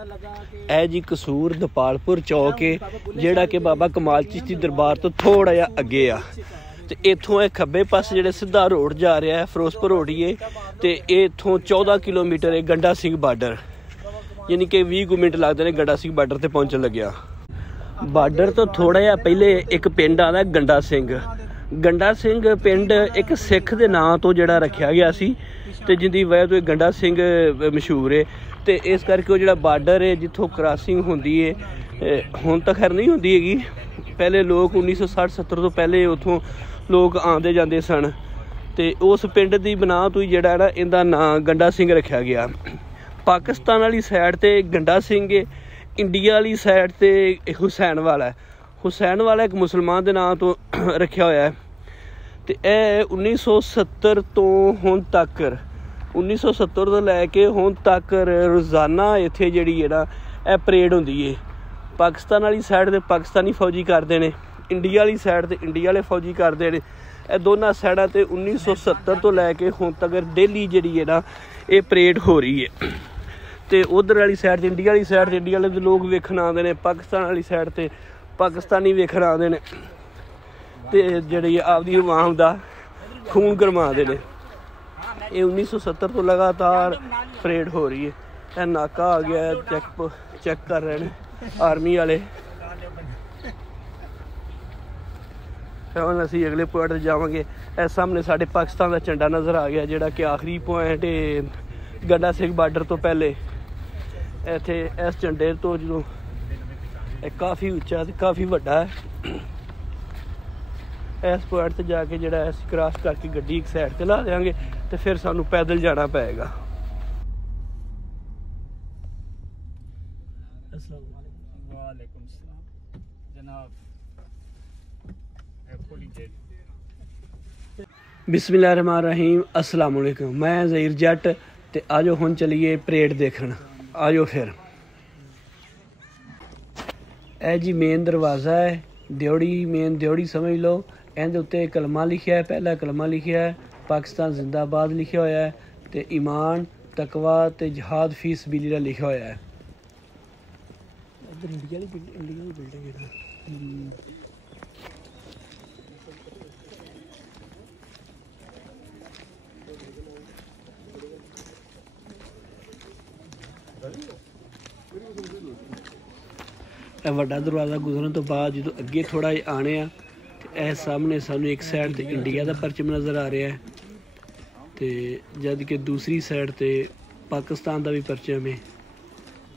ਇਹ ਜੀ ਕਸੂਰ ਦਪਾਲਪੁਰ ਚੌਕ ਹੈ ਜਿਹੜਾ कि बाबा कमाल चिश्ती दरबार तो थोड़ा जिहा अगे आ ते इत्थों खब्बे पासे जिहड़ा सीधा रोड जा रहा है फिरोजपुर रोड ही है ते इत्थों 14 किलोमीटर है गंडा सिंह बार्डर यानी कि 20 मिनट लगते हैं गंडा सिंह बार्डर ते पहुंचन लग्या। बार्डर तो थोड़ा जिहा पहले एक पिंड आंदा गंडा सिंह पिंड एक सिख दे नां तो जिहड़ा रखिया गया सी ते जिंदी वजह तो गंडा सिंह मशहूर है ते इस करके जिहड़ा बार्डर है जिथों क्रॉसिंग होंदी है हुण तां खैर नहीं होंदी हैगी। पहले लोग 1960-70 तो पहले उतों लोग आते जाते सन ते उस पिंड की बना तो ही जिहड़ा ना इहदा नां गंडा सिंह रखा गया। पाकिस्तान वाली साइड ते गंडा सिंह है, इंडिया वाली साइड ते हुसैन वाला एक मुसलमान के नाम तो रखा होया है ते 1970 तो हुण तक 1970 तो लैके हुण तक रोज़ाना इत्थे जिहड़ी है ना परेड होंदी है। पाकिस्तान वाली साइड ते पाकिस्तानी फौजी करते हैं, इंडिया वाली साइड ते इंडिया वाले फौजी करते हैं। ये दोनों साइडा ते 1970 तो लैके हुण तक डेली जिहड़ी है ना ये परेड हो रही है ते उधर वाली साइड इंडिया वाली साइड इंडिया वाले लोग वेखण आते हैं, पाकिस्तान वाली साइड ते पाकिस्तानी वेखण आते हैं ते जिहड़ी आपदी अवाम दा खून गरमाते हैं। ये 1970 तो लगातार परेड हो रही है। यह नाका आ गया है, चेक कर रहे हैं आर्मी वाले। हम असी अगले पॉइंट जावांगे। इस सामने साढ़े पाकिस्तान का झंडा नज़र आ गया जिहड़ा कि आखिरी पॉइंट है गंडा सिंह बार्डर तो पहले। इत्थे इस झंडे तो जो काफ़ी उच्चा ते काफ़ी वड्डा है। इस पॉइंट से जाके जिहड़ा असीं क्रॉस करके गड्डी एक साइड ते ला देंगे तो फिर सानू पैदल जाना पेगा। बिस्मिल्लाहिर्रहमानिर्रहीम, अस्सलाम वालेकुम। मैं ज़हीर जट ते आजो हुण चलीए परेड देखण। आजो फिर ए जी मेन दरवाज़ा है ड्योड़ी, मेन ड्योड़ी समझ लो। इहदे उत्ते कलमा लिखिया है, पहला कलमा लिखिया है पाकिस्तान जिंदाबाद लिखिया होया है ते ईमान तकवा ते जिहाद फी सबीलिल्लाह लिखिया होया है। इधर इंडिया की बिल्डिंग है वड्डा दरवाज़ा गुजरन तो बाद जो अगे थोड़ा आने आ सामने सानू एक साइड ते इंडिया का परचम नज़र आ रहा है तो जद कि दूसरी साइड ते पाकिस्तान का भी परचम है।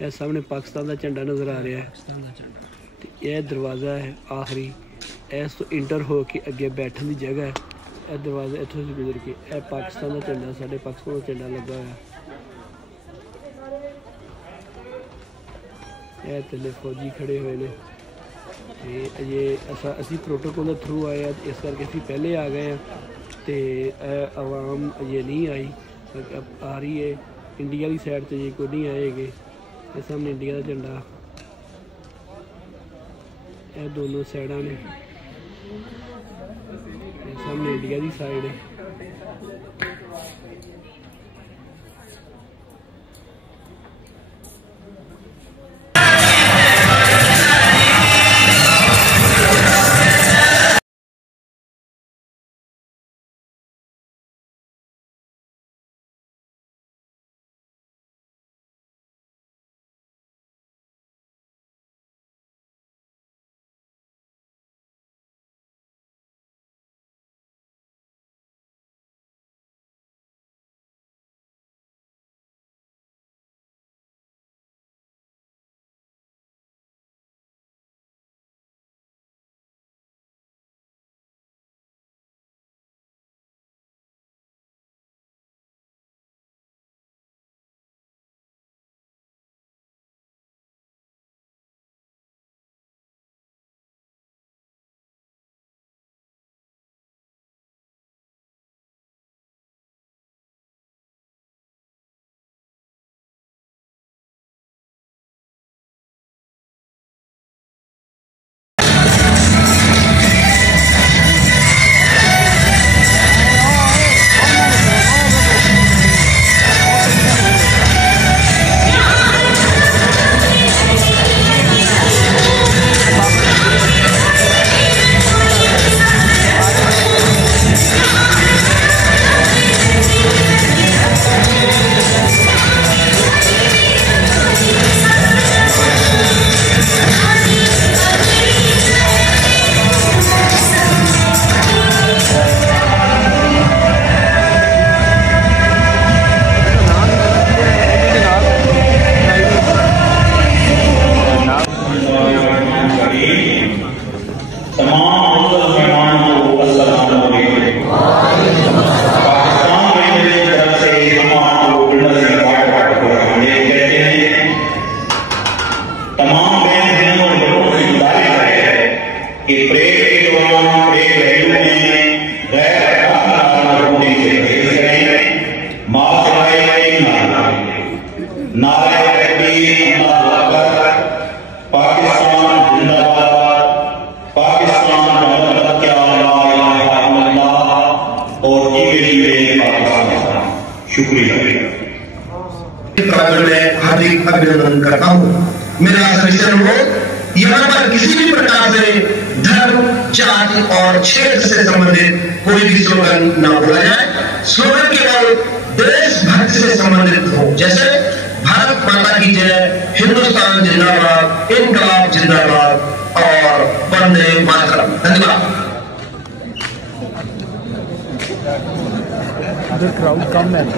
यह सामने पाकिस्तान का झंडा नज़र आ रहा है तो यह दरवाज़ा है आखिरी। इस तो इंटर हो के अगे बैठने की जगह है। यह दरवाज़ा इतों से गुजर के यह पाकिस्तान का झंडा साढ़े पाकिस्तान का झंडा लगा हुआ। यह थले फौजी खड़े हुए हैं तो ये असी प्रोटोकॉल के थ्रू आए इस करके असी पहले आ गए हैं तो आवाम ये नहीं आई आ रही है। इंडिया की साइड से ये कोई नहीं आएगे। ये सामने इंडिया का झंडा, ये दोनों साइडा ने, सामने इंडिया की साइड है। अभिनंदन करता हूँ। मेरा सभी से अनुरोध, यहाँ पर किसी भी प्रकार से धर्म, जाति और क्षेत्र से संबंधित कोई भी स्लोगन ना बोला जाए। स्लोगन केवल देशभक्ति से संबंधित हो, जैसे भारत माता की जय, हिंदुस्तान जिंदाबाद, इनकलाब जिंदाबाद और वंदे मातरम। धन्यवाद। The crowd come in.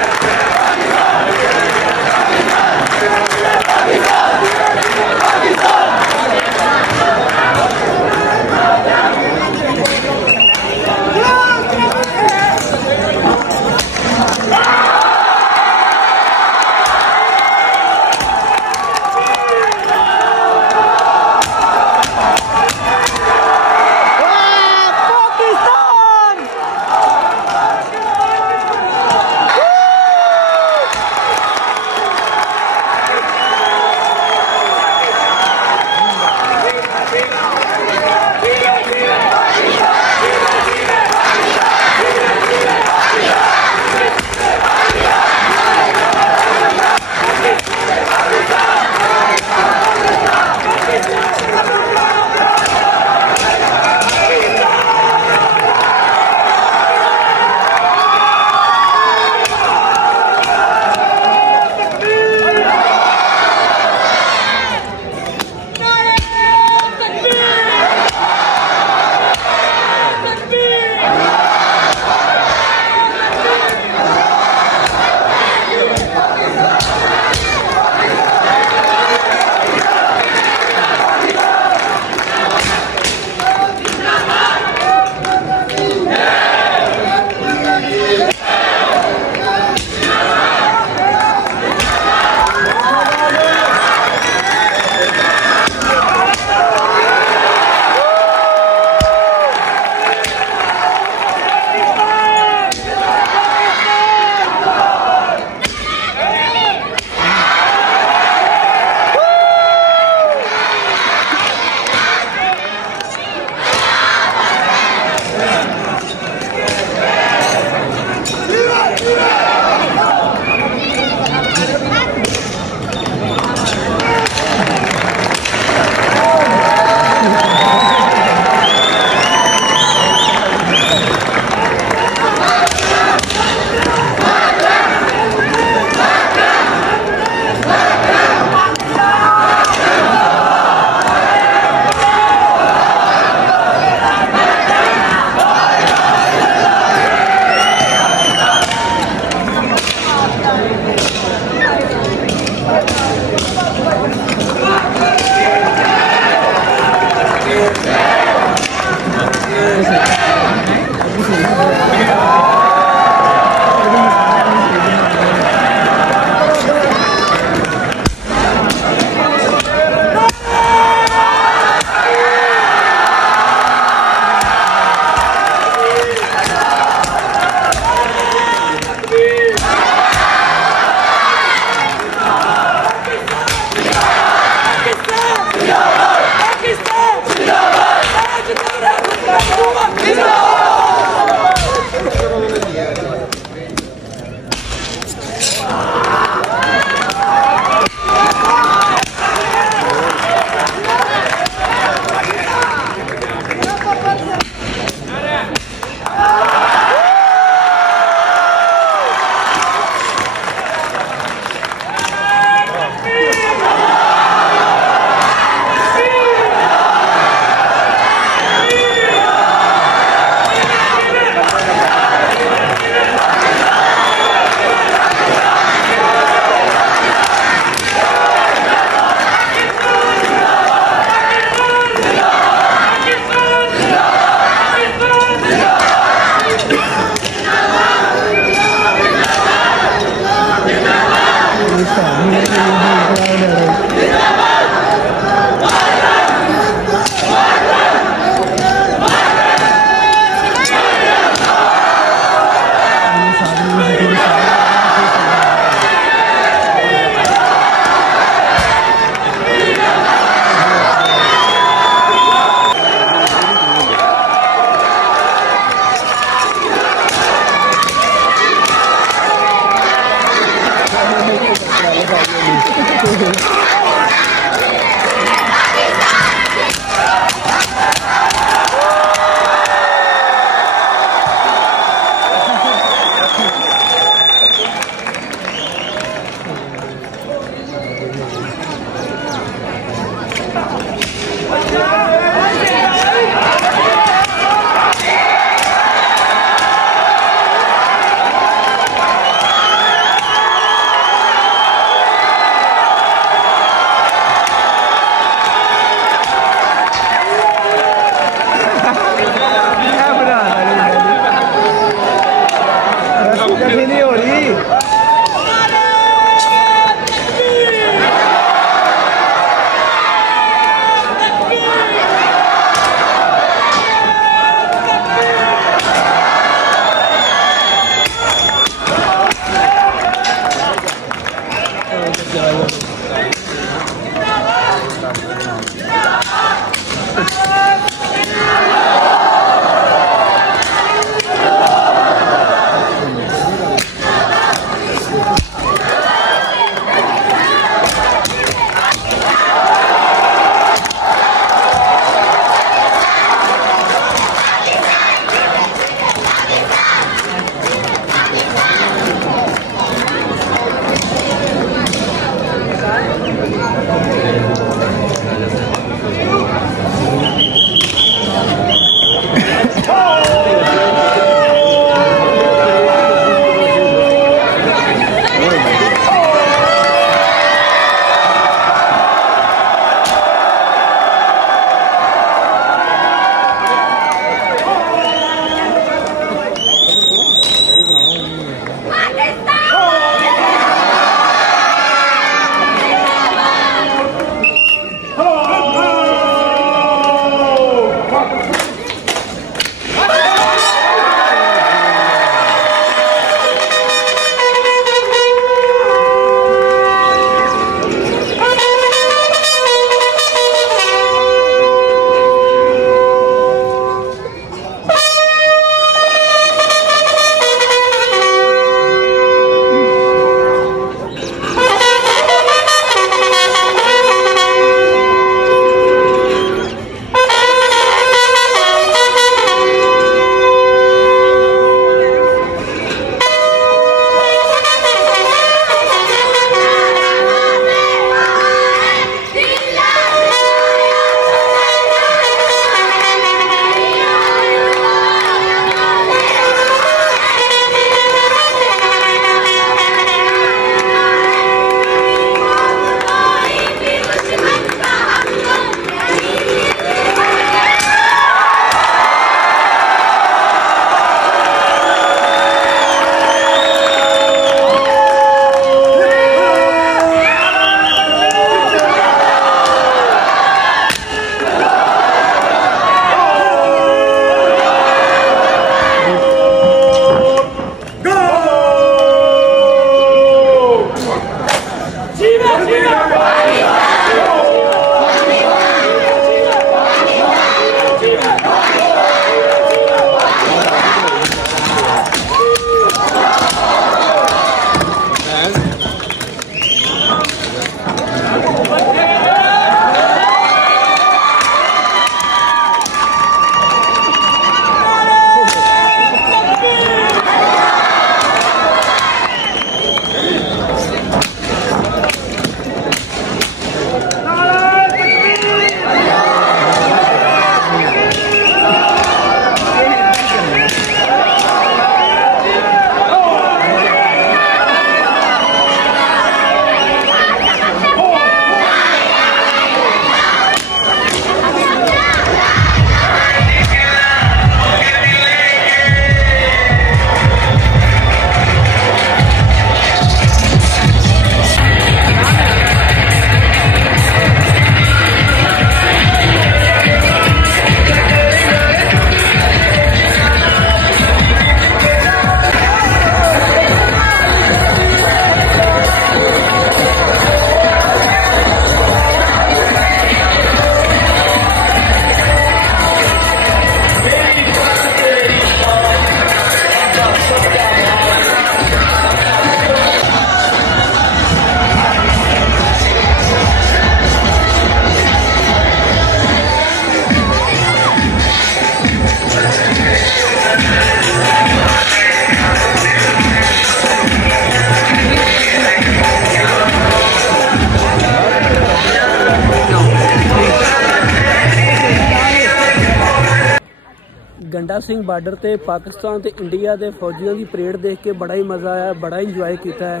Banda Singh border ते पाकिस्तान ते इंडिया के फौजियों की परेड देख के बड़ा ही मज़ा आया, बड़ा इंजॉय किया है।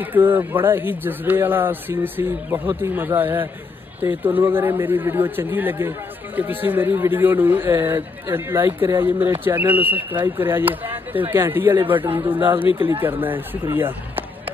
एक बड़ा ही जज्बे वाला सीन सी, बहुत ही मज़ा आया है। तो तुहानू अगर मेरी वीडियो चंगी लगे तो तुसी मेरी वीडियो लाइक करिया जे, मेरे चैनल सबसक्राइब करिया जे, तो घंटी वाले बटन को लाजमी क्लिक करना है। शुक्रिया।